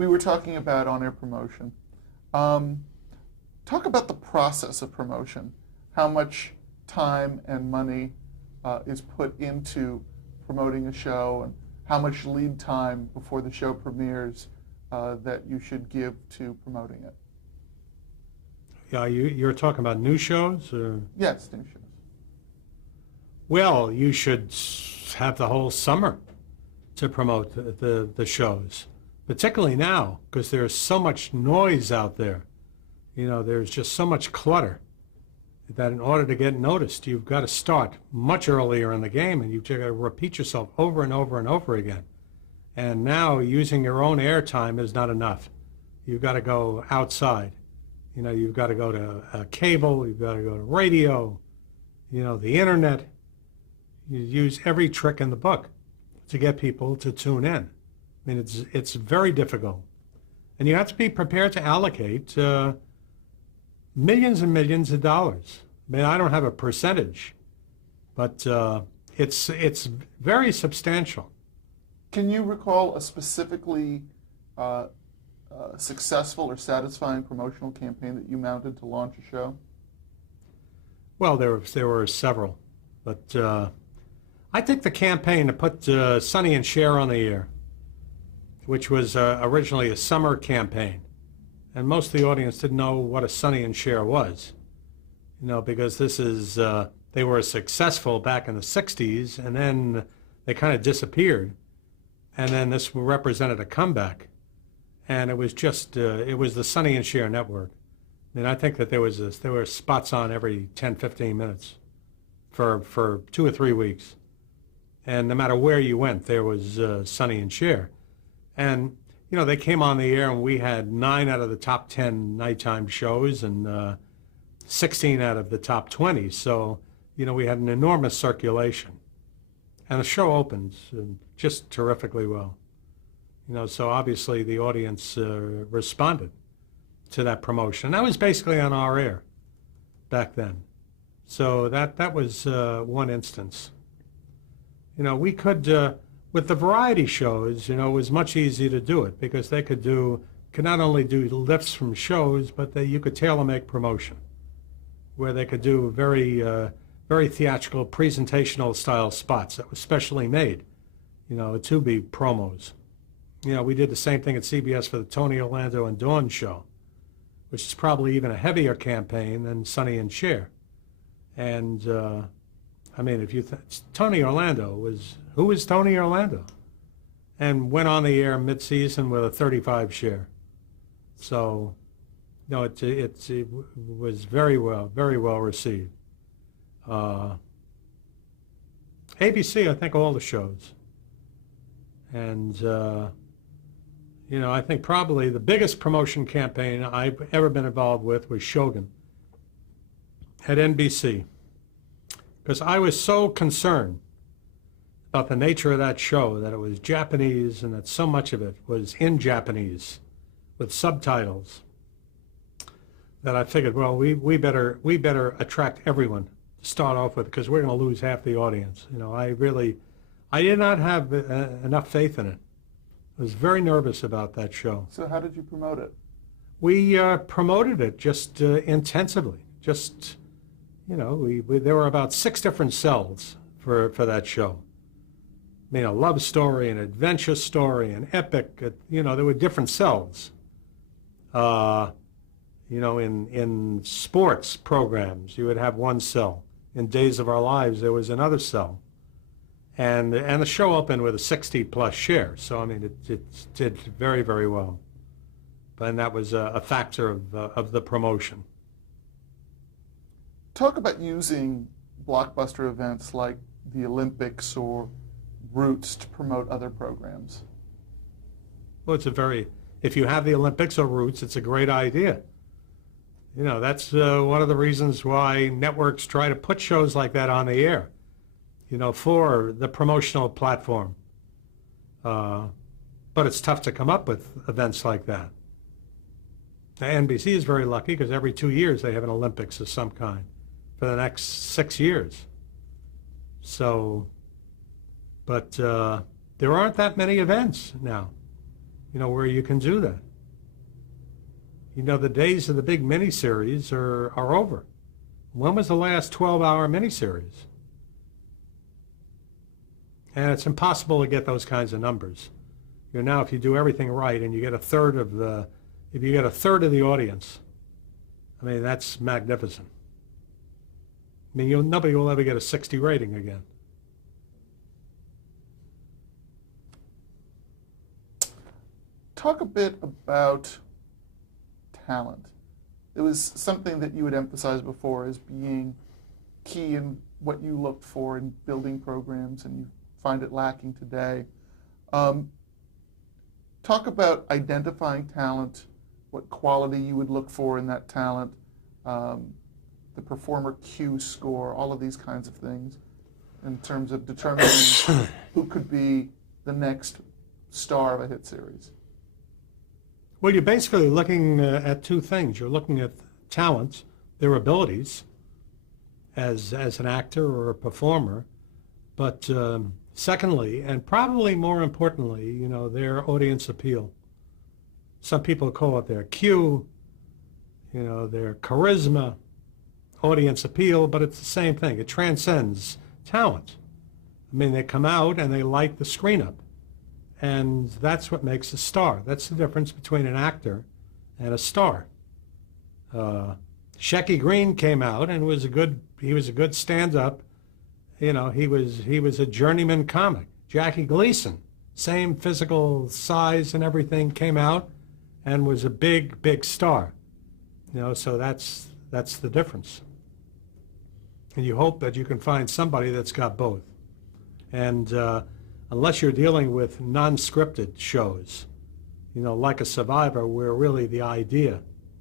We were talking about on-air promotion. Um, Talk about the process of promotion. How much time and money is put into promoting a show, and how much lead time before the show premieres that you should give to promoting it. Yeah, you're talking about new shows? Or? Yes, new shows. Well, you should have the whole summer to promote the shows, particularly now, because there's so much noise out there. You know, there's just so much clutter that in order to get noticed, you've got to start much earlier in the game, and you've got to repeat yourself over and over and over again. And now using your own airtime is not enough. You've got to go outside. You know, you've got to go to cable, you've got to go to radio, you know, the internet. You use every trick in the book to get people to tune in. I mean, it's very difficult. And you have to be prepared to allocate millions and millions of dollars. I mean, I don't have a percentage, but it's very substantial. Can you recall a specifically successful or satisfying promotional campaign that you mounted to launch a show? Well, there were several, but I think the campaign to put Sonny and Cher on the air, which was originally a summer campaign, and most of the audience didn't know what a Sonny and Cher was, you know, because they were successful back in the 60s, and then they kind of disappeared, and then this represented a comeback, and it was just, it was the Sonny and Cher network. I mean, I think that there were spots on every 10, 15 minutes for 2 or 3 weeks. And no matter where you went, there was Sonny and Cher. And, you know, they came on the air and we had 9 out of the top 10 nighttime shows and 16 out of the top 20. So, you know, we had an enormous circulation. And the show opens just terrifically well. You know, so obviously the audience responded to that promotion. That was basically on our air back then. So that was one instance. You know, we could, with the variety shows, you know, it was much easier to do it because they could not only do lifts from shows, but you could tailor-make promotion, where they could do very theatrical, presentational style spots that were specially made, you know, to be promos. You know, we did the same thing at CBS for the Tony Orlando and Dawn show, which is probably even a heavier campaign than Sonny and Cher. And, I mean, if you Tony Orlando who is Tony Orlando? And went on the air mid-season with a 35 share. So, no, it was very well received. ABC, I think all the shows. And, you know, I think probably the biggest promotion campaign I've ever been involved with was Shogun at NBC. Because I was so concerned about the nature of that show, that it was Japanese and that so much of it was in Japanese with subtitles, that I figured, well, we better attract everyone to start off with, because we're going to lose half the audience. You know, I did not have enough faith in it. I was very nervous about that show. So how did you promote it? We promoted it just intensively. Just, you know, there were about 6 different cells for that show. I mean, a love story, an adventure story, an epic. You know, there were different cells. You know, in sports programs, you would have one cell. In Days of Our Lives, there was another cell. And the show opened with a 60-plus share. So, I mean, it did very, very well. And that was a factor of the promotion. Talk about using blockbuster events like the Olympics or Roots to promote other programs. Well, if you have the Olympics or Roots, it's a great idea. You know, that's one of the reasons why networks try to put shows like that on the air, you know, for the promotional platform. But it's tough to come up with events like that. Now, NBC is very lucky because every 2 years they have an Olympics of some kind for the next 6 years. So, but there aren't that many events now. where you can do that. The days of the big miniseries are over. When was the last 12-hour miniseries? And it's impossible to get those kinds of numbers. Now, if you do everything right and you get a third of the audience, I mean, that's magnificent. I mean, nobody will ever get a 60 rating again. Talk a bit about talent. It was something that you had emphasized before as being key in what you looked for in building programs, and you find it lacking today. Talk about identifying talent, what quality you would look for in that talent, the performer Q score, all of these kinds of things in terms of determining who could be the next star of a hit series. Well, you're basically looking at two things. You're looking at talents, their abilities as an actor or a performer, but secondly, and probably more importantly, their audience appeal. Some people call it their Q, their charisma, audience appeal, but it's the same thing. It transcends talent. I mean, they come out and they light the screen up. And that's what makes a star. That's the difference between an actor and a star. Shecky Greene came out and he was a good stand-up. He was a journeyman comic. Jackie Gleason, same physical size and everything, came out and was a big, big star. So that's the difference. And you hope that you can find somebody that's got both. And unless you're dealing with non-scripted shows, like a Survivor, where really the idea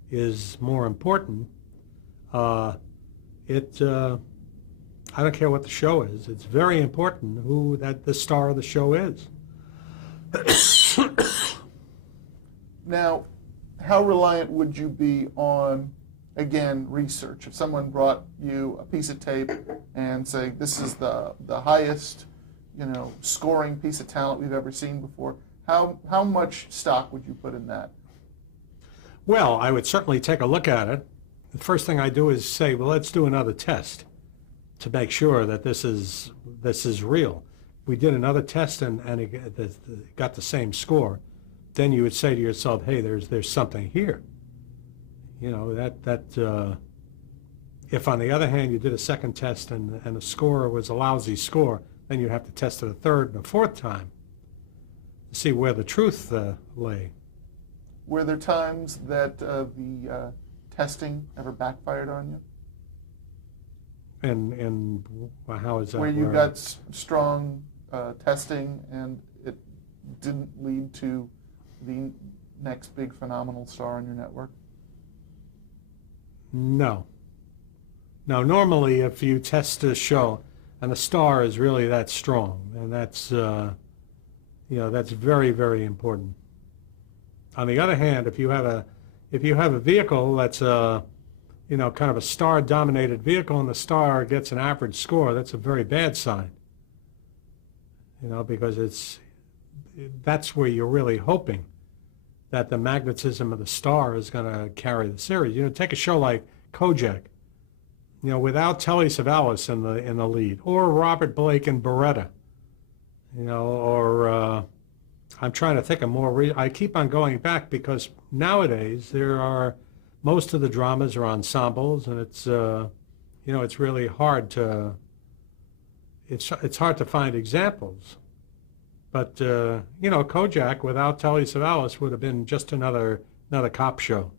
is more important, I don't care what the show is. It's very important who the star of the show is. Now, how reliant would you be on, again, research? If someone brought you a piece of tape and say, this is the highest scoring piece of talent we've ever seen before, how much stock would you put in that? Well, I would certainly take a look at it. The first thing I do is say, well, let's do another test to make sure that this is real. We did another test and it got the same score. Then you would say to yourself, hey, there's something here. If on the other hand you did a second test and the score was a lousy score, then you have to test it a third and a fourth time to see where the truth lay. Were there times that the testing ever backfired on you? And how is that? Where you got strong testing and it didn't lead to the next big phenomenal star on your network? No. Now, normally if you test a show and the star is really that strong, and that's that's very, very important. On the other hand, if you have a vehicle that's kind of a star-dominated vehicle, and the star gets an average score, that's a very bad sign. Because that's where you're really hoping that the magnetism of the star is going to carry the series. Take a show like Kojak. Without Telly Savalas in the lead, or Robert Blake and Beretta, or I'm trying to think of more. I keep on going back because nowadays most of the dramas are ensembles, and it's it's really hard to it's hard to find examples. But Kojak without Telly Savalas would have been just another cop show.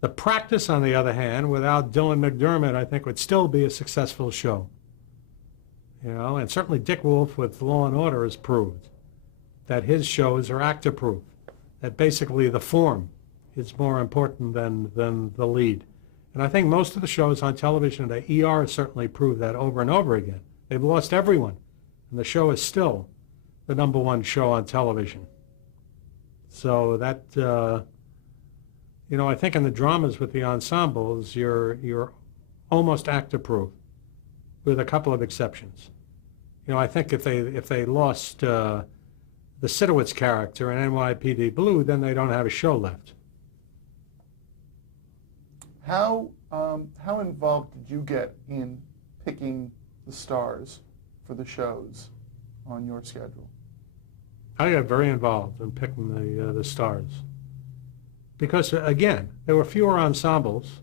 The Practice, on the other hand, without Dylan McDermott, I think would still be a successful show. And certainly Dick Wolf with Law and Order has proved that his shows are actor-proof, that basically the form is more important than the lead. And I think most of the shows on television today, ER certainly proved that over and over again. They've lost everyone, and the show is still the #1 show on television. So that... I think in the dramas with the ensembles, you're almost actor-proof, with a couple of exceptions. I think if they lost the Sidowitz character in NYPD Blue, then they don't have a show left. How involved did you get in picking the stars for the shows on your schedule? I got very involved in picking the stars because, again, there were fewer ensembles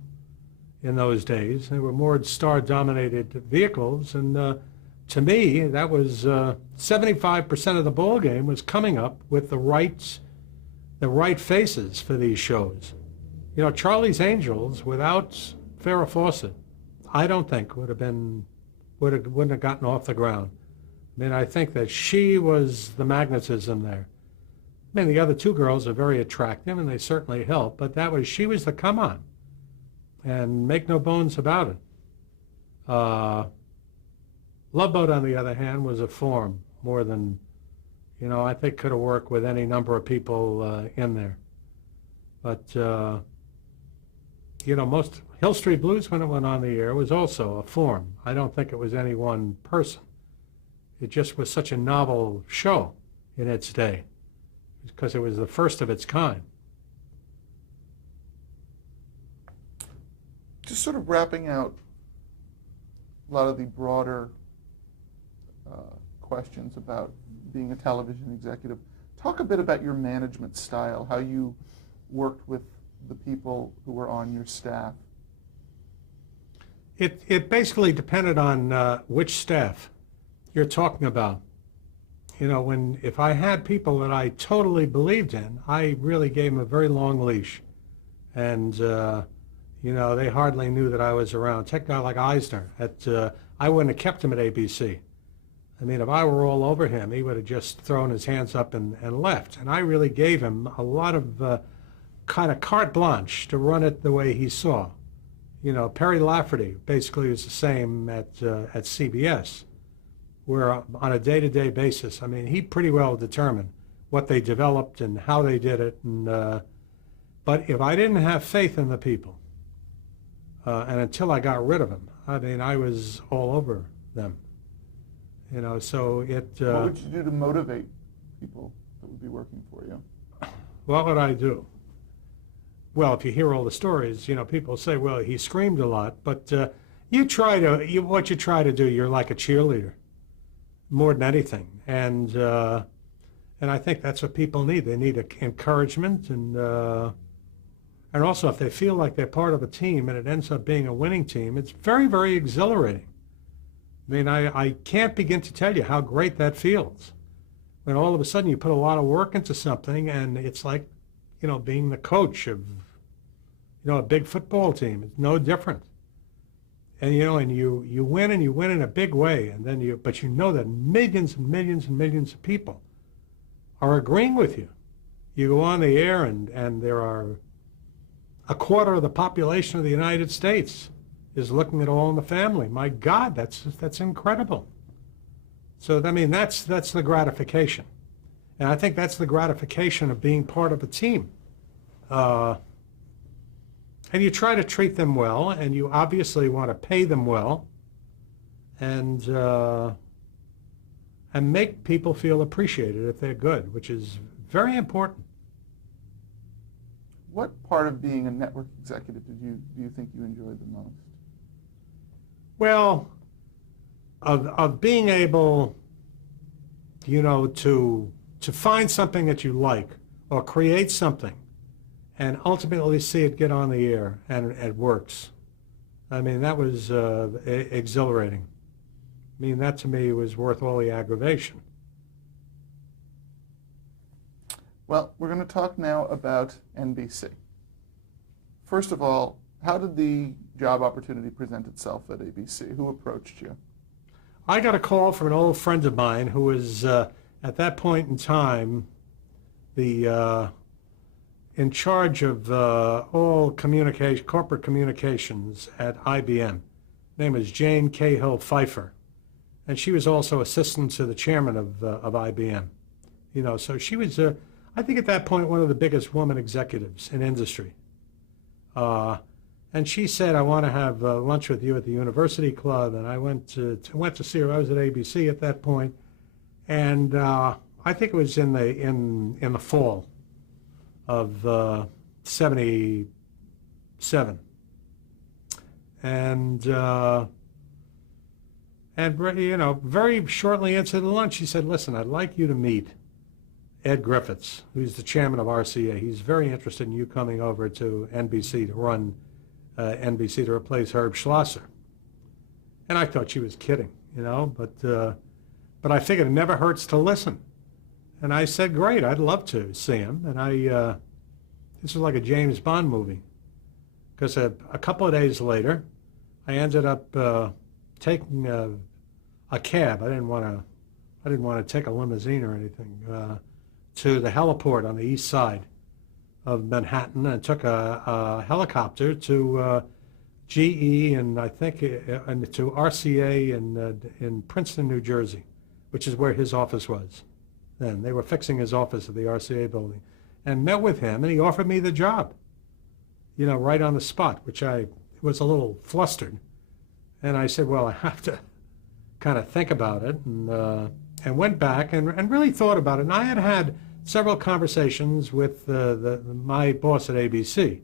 in those days. There were more star-dominated vehicles, and to me, that was 75% of the ball game was coming up with the right faces for these shows. You know, Charlie's Angels without Farrah Fawcett, I don't think wouldn't have gotten off the ground. I mean, I think that she was the magnetism there. I mean, the other two girls are very attractive, and they certainly help, but she was the come-on, and make no bones about it. Love Boat, on the other hand, was a form more than, I think could have worked with any number of people in there. But, most Hill Street Blues, when it went on the air, was also a form. I don't think it was any one person. It just was such a novel show in its day because it was the first of its kind. Just sort of wrapping out a lot of the broader questions about being a television executive. Talk a bit about your management style, how you worked with the people who were on your staff. It basically depended on which staff you're talking about. If I had people that I totally believed in, I really gave them a very long leash. And, they hardly knew that I was around. Take a guy like Eisner. I wouldn't have kept him at ABC. I mean, if I were all over him, he would have just thrown his hands up and left. And I really gave him a lot of kind of carte blanche to run it the way he saw. Perry Lafferty basically was the same at CBS, where on a day-to-day basis, I mean, he pretty well determined what they developed and how they did it. And but if I didn't have faith in the people, and until I got rid of them, I mean, I was all over them. So it... what would you do to motivate people that would be working for you? What would I do? Well, if you hear all the stories, people say, well, he screamed a lot, but what you try to do, you're like a cheerleader more than anything. And I think that's what people need. They need encouragement and also if they feel like they're part of a team and it ends up being a winning team, it's very, very exhilarating. I mean, I can't begin to tell you how great that feels when all of a sudden you put a lot of work into something and it's like, being the coach of, a big football team. It's no different. And, and you win and you win in a big way. And then but that millions and millions and millions of people are agreeing with you. You go on the air and there are a quarter of the population of the United States is looking at All in the Family. My God, that's incredible. So, I mean, that's the gratification. And I think that's the gratification of being part of a team. And you try to treat them well, and you obviously want to pay them well, and make people feel appreciated if they're good, which is very important. What part of being a network executive do you think you enjoyed the most? Well, of being able, to find something that you like or create something and ultimately see it get on the air and it works. I mean, that was exhilarating. I mean, that to me was worth all the aggravation. Well, we're going to talk now about NBC. First of all, how did the job opportunity present itself at ABC? Who approached you? I got a call from an old friend of mine who was, at that point in time, in charge of all corporate communications at IBM. Her name is Jane Cahill Pfeiffer. And she was also assistant to the chairman of IBM. So she was, I think at that point, one of the biggest woman executives in industry. And she said, I want to have lunch with you at the University Club. And I went to see her. I was at ABC at that point. And I I think it was in the fall of '77, and very shortly into the lunch, he said, "Listen, I'd like you to meet Ed Griffiths, who's the chairman of RCA. He's very interested in you coming over to NBC to run NBC to replace Herb Schlosser." And I thought she was kidding, but I figured it never hurts to listen. And I said, "Great, I'd love to see him." And this was like a James Bond movie, because a couple of days later, I ended up taking a cab. I didn't want to take a limousine or anything, to the heliport on the east side of Manhattan, and took a helicopter to GE and I think and to RCA in Princeton, New Jersey, which is where his office was. Then they were fixing his office at the RCA building, and met with him, and he offered me the job, right on the spot, which I was a little flustered. And I said, well, I have to kind of think about it, and went back and really thought about it. And I had several conversations with my boss at ABC,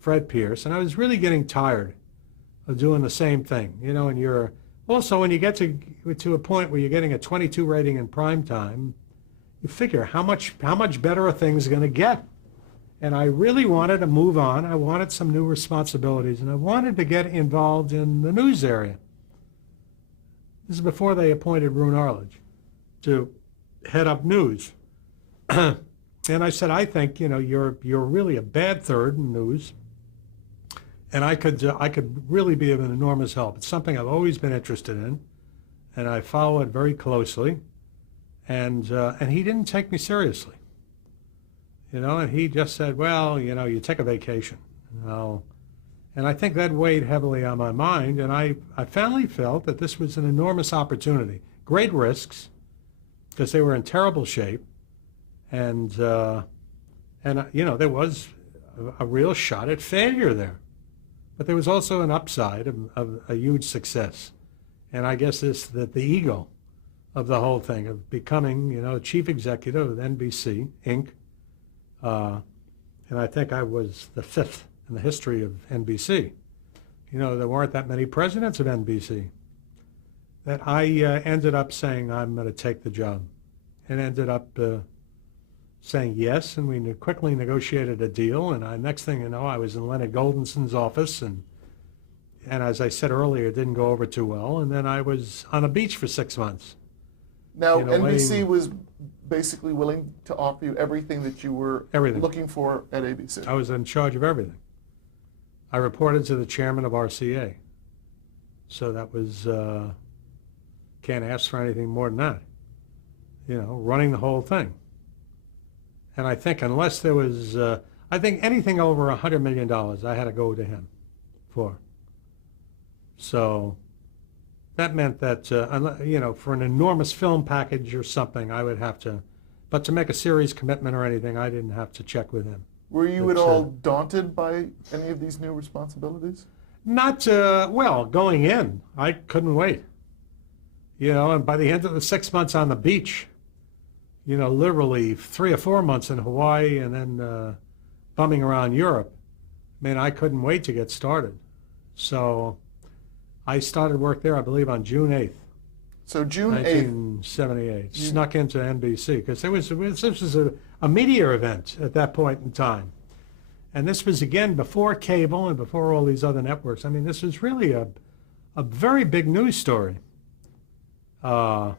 Fred Pierce, and I was really getting tired of doing the same thing, and you're also, when you get to a point where you're getting a 22 rating in prime time, you figure how much better are things going to get. And I really wanted to move on. I wanted some new responsibilities, and I wanted to get involved in the news area. This is before they appointed Roone Arledge to head up news. And I said, I think, you're really a bad third in news, and I could really be of an enormous help. It's something I've always been interested in, and I follow it very closely. And he didn't take me seriously, and he just said, well, you take a vacation. And I think that weighed heavily on my mind, and I finally felt that this was an enormous opportunity. Great risks, because they were in terrible shape, and there was a real shot at failure there. But there was also an upside of a huge success. And I guess that the ego of the whole thing, of becoming, chief executive of NBC, Inc. And I think I was the fifth in the history of NBC. There weren't that many presidents of NBC. That I ended up saying, I'm going to take the job. And ended up saying yes, and we quickly negotiated a deal. And next thing you know, I was in Leonard Goldenson's office, and as I said earlier, it didn't go over too well. And then I was on a beach for 6 months. Now, NBC was basically willing to offer you everything that you were looking for at ABC. I was in charge of everything. I reported to the chairman of RCA. So that was, can't ask for anything more than that. Running the whole thing. And I think unless there was, I think anything over $100 million, I had to go to him for. So that meant that, for an enormous film package or something, I would have to, but to make a series commitment or anything, I didn't have to check with him. Were you at all daunted by any of these new responsibilities? Not, going in, I couldn't wait. And by the end of the 6 months on the beach, literally 3 or 4 months in Hawaii and then bumming around Europe, I couldn't wait to get started. So I started work there, I believe, on June 8th. So June 1978. Snuck into NBC, because this was a media event at that point in time. And this was, again, before cable and before all these other networks. This was really a very big news story. There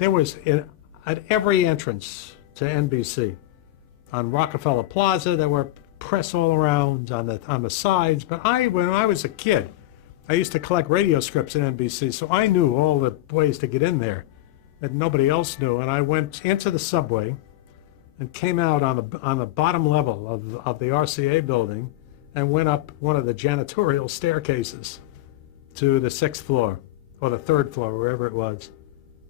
was, at every entrance to NBC, on Rockefeller Plaza, there were press all around on the sides. But when I was a kid, I used to collect radio scripts at NBC, so I knew all the ways to get in there that nobody else knew. And I went into the subway and came out on the bottom level of the RCA building and went up one of the janitorial staircases to the 6th floor or the 3rd floor, wherever it was,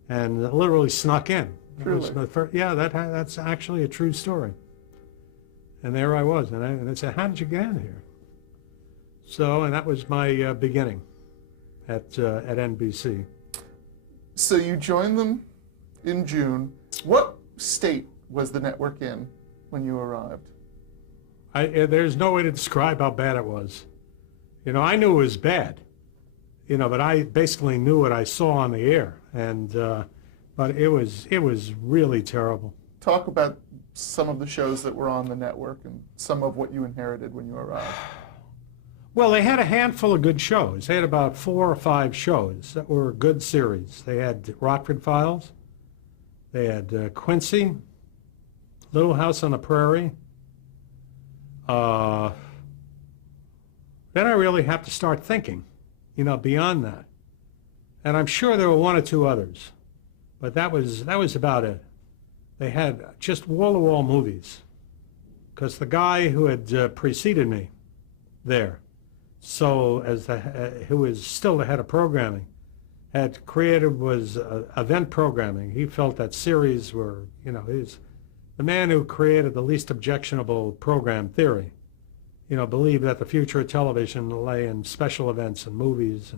and literally snuck in. Truly? That's actually a true story. And there I was, and I said, how did you get in here? So, and that was my beginning at NBC. So you joined them in June. What state was the network in when you arrived? There's no way to describe how bad it was. I knew it was bad, but I basically knew what I saw on the air, but it was really terrible. Talk about some of the shows that were on the network and some of what you inherited when you arrived. Well, they had a handful of good shows. They had about 4 or 5 shows that were good series. They had Rockford Files. They had Quincy, Little House on the Prairie. Then I really have to start thinking, beyond that. And I'm sure there were 1 or 2 others, but that was about it. They had just wall-to-wall movies, because the guy who had preceded me there, who was still the head of programming, had created was event programming. He felt that series were, he's the man who created the least objectionable program theory. Believed that the future of television lay in special events and movies,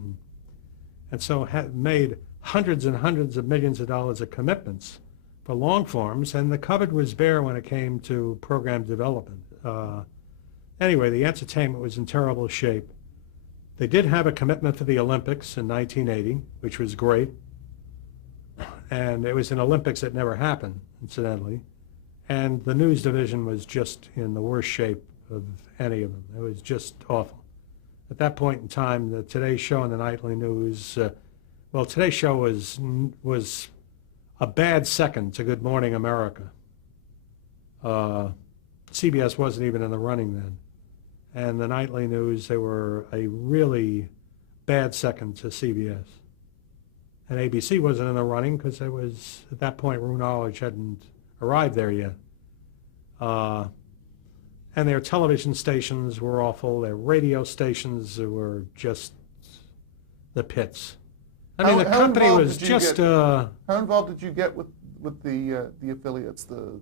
and so had made hundreds and hundreds of millions of dollars of commitments for long forms, and the cupboard was bare when it came to program development. Anyway, the entertainment was in terrible shape. They did have a commitment for the Olympics in 1980, which was great. And it was an Olympics that never happened, incidentally. And the news division was just in the worst shape of any of them. It was just awful. At that point in time, the Today Show and the Nightly News, Today Show was a bad second to Good Morning America. CBS wasn't even in the running then. And the Nightly News, they were a really bad second to CBS. And ABC wasn't in the running because it was, at that point, Rue Knowledge hadn't arrived there yet. And their television stations were awful. Their radio stations were just the pits. I mean, the company was just... how involved did you get with the affiliates, the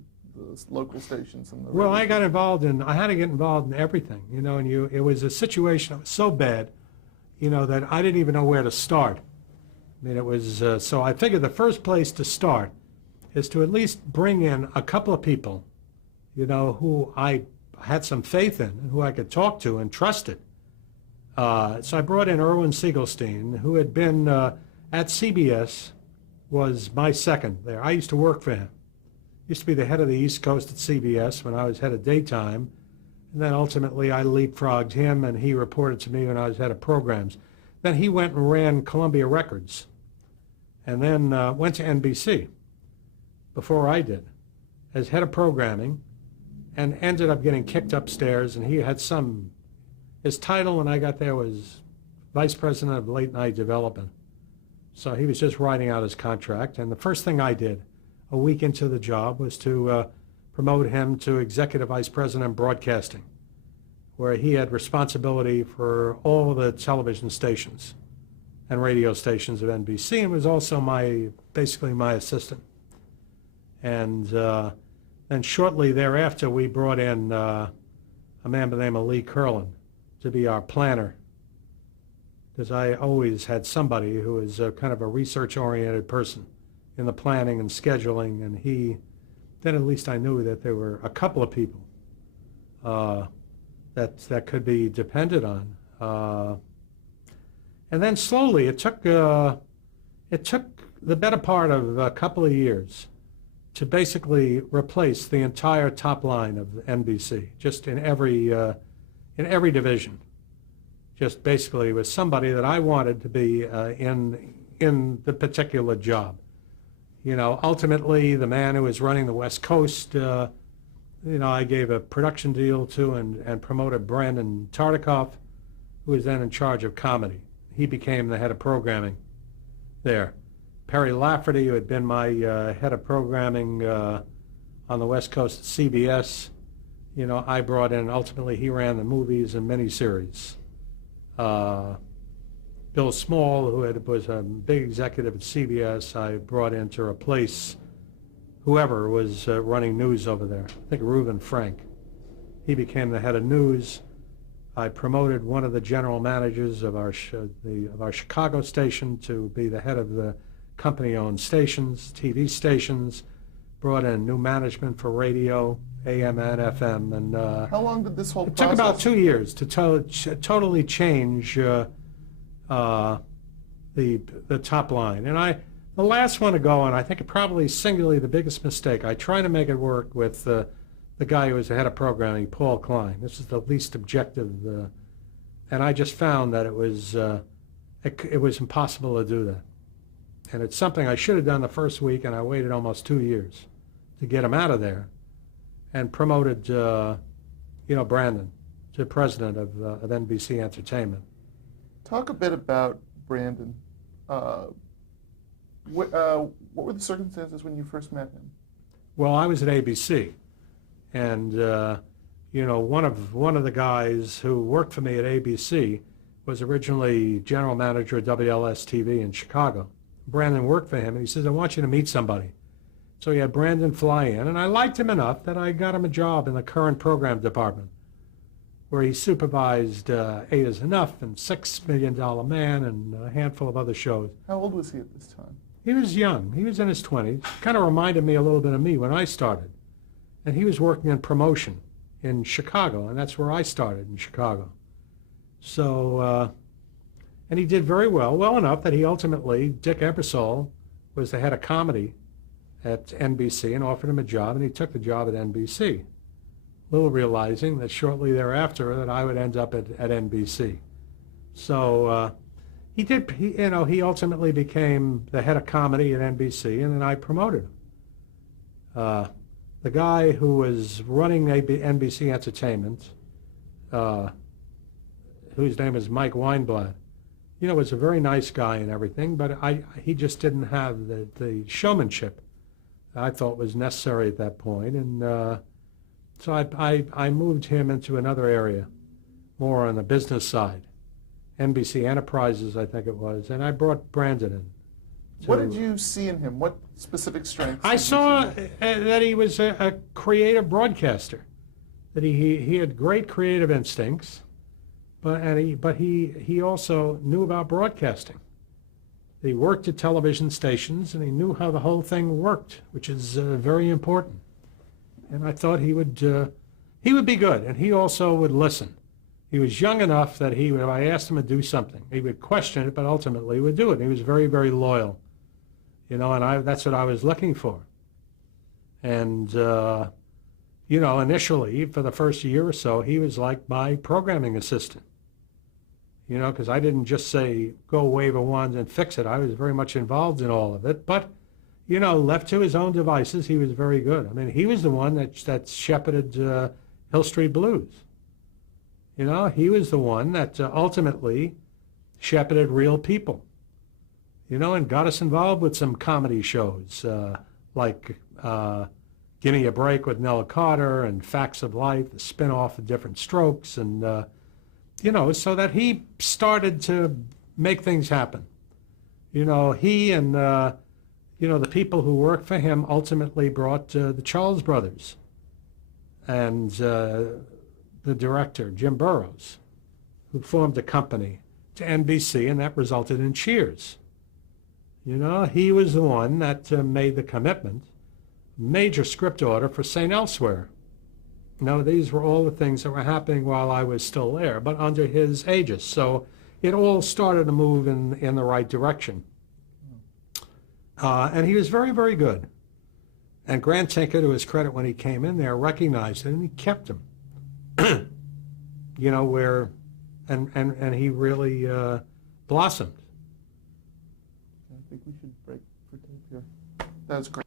local stations? And well, I had to get involved in everything, and it was a situation that was so bad, that I didn't even know where to start. I mean, it was, so I figured the first place to start is to at least bring in a couple of people, who I had some faith in and who I could talk to and trusted. So I brought in Erwin Siegelstein, who had been at CBS, was my second there. I used to work for him. Used to be the head of the East Coast at CBS when I was head of daytime. And then ultimately I leapfrogged him and he reported to me when I was head of programs. Then he went and ran Columbia Records and then went to NBC before I did as head of programming and ended up getting kicked upstairs, and he had his title when I got there was Vice President of Late Night Development. So he was just writing out his contract, and the first thing I did a week into the job was to promote him to Executive Vice President of Broadcasting, where he had responsibility for all the television stations and radio stations of NBC, and was also basically my assistant. And then shortly thereafter, we brought in a man by the name of Lee Curlin to be our planner, because I always had somebody who was kind of a research-oriented person in the planning and scheduling, and then at least I knew that there were a couple of people that could be depended on. And then slowly, it took the better part of a couple of years to basically replace the entire top line of NBC, just in every division. Just basically with somebody that I wanted to be in the particular job. Ultimately, the man who was running the West Coast, I gave a production deal to and promoted Brandon Tartikoff, who was then in charge of comedy. He became the head of programming there. Perry Lafferty, who had been my head of programming on the West Coast at CBS, I brought in, ultimately he ran the movies and miniseries. Bill Small, who was a big executive at CBS, I brought in to replace whoever was running news over there. I think Reuben Frank. He became the head of news. I promoted one of the general managers of our Chicago station to be the head of the company-owned stations, TV stations, brought in new management for radio, AM and FM, and How long did this whole it process? took about 2 years to totally change the top line. And the last one to go, and I think probably singularly the biggest mistake, I tried to make it work with the guy who was the head of programming, Paul Klein. This is the least objective, and I just found that it was impossible to do that. And it's something I should have done the first week, and I waited almost 2 years to get him out of there, and promoted, Brandon to president of NBC Entertainment. Talk a bit about Brandon. What were the circumstances when you first met him? Well, I was at ABC, and one of the guys who worked for me at ABC was originally general manager of WLS-TV in Chicago. Brandon worked for him, and he says, "I want you to meet somebody." So he had Brandon fly in, and I liked him enough that I got him a job in the current program department, where he supervised Eight Is Enough and $6 Million Man and a handful of other shows. How old was he at this time? He was young. He was in his 20s. Kind of reminded me a little bit of me when I started. And he was working in promotion in Chicago, and that's where I started, in Chicago. So, and he did very well enough that he ultimately, Dick Ebersol was the head of comedy at NBC and offered him a job, and he took the job at NBC, little realizing that shortly thereafter that I would end up at NBC. So he ultimately became the head of comedy at NBC, and then I promoted him. The guy who was running NBC Entertainment, whose name is Mike Weinblatt, was a very nice guy and everything, but he just didn't have the showmanship I thought was necessary at that point, and so I moved him into another area, more on the business side, NBC Enterprises, I think it was, and I brought Brandon in. What did you see in him? What specific strengths? I saw that he was a creative broadcaster, that he had great creative instincts, but he also knew about broadcasting. He worked at television stations, and he knew how the whole thing worked, which is very important. And I thought he would be good, and he also would listen. He was young enough that if I asked him to do something, he would question it, but ultimately would do it. He was very, very loyal, and that's what I was looking for. And initially, for the first year or so, he was like my programming assistant. Because I didn't just say, go wave a wand and fix it. I was very much involved in all of it. But, left to his own devices, he was very good. I mean, he was the one that shepherded Hill Street Blues. He was the one that ultimately shepherded Real People, and got us involved with some comedy shows like Give Me a Break with Nella Carter and Facts of Life, the spin-off of Different Strokes, and so that he started to make things happen. He and, the people who worked for him ultimately brought the Charles Brothers and the director, Jim Burrows, who formed a company, to NBC, and that resulted in Cheers. He was the one that made the commitment, major script order for St. Elsewhere. These were all the things that were happening while I was still there, but under his aegis. So it all started to move in the right direction. And he was very, very good. And Grant Tinker, to his credit, when he came in there, recognized it, and he kept him. And he really blossomed. I think we should break for tape here. That was great.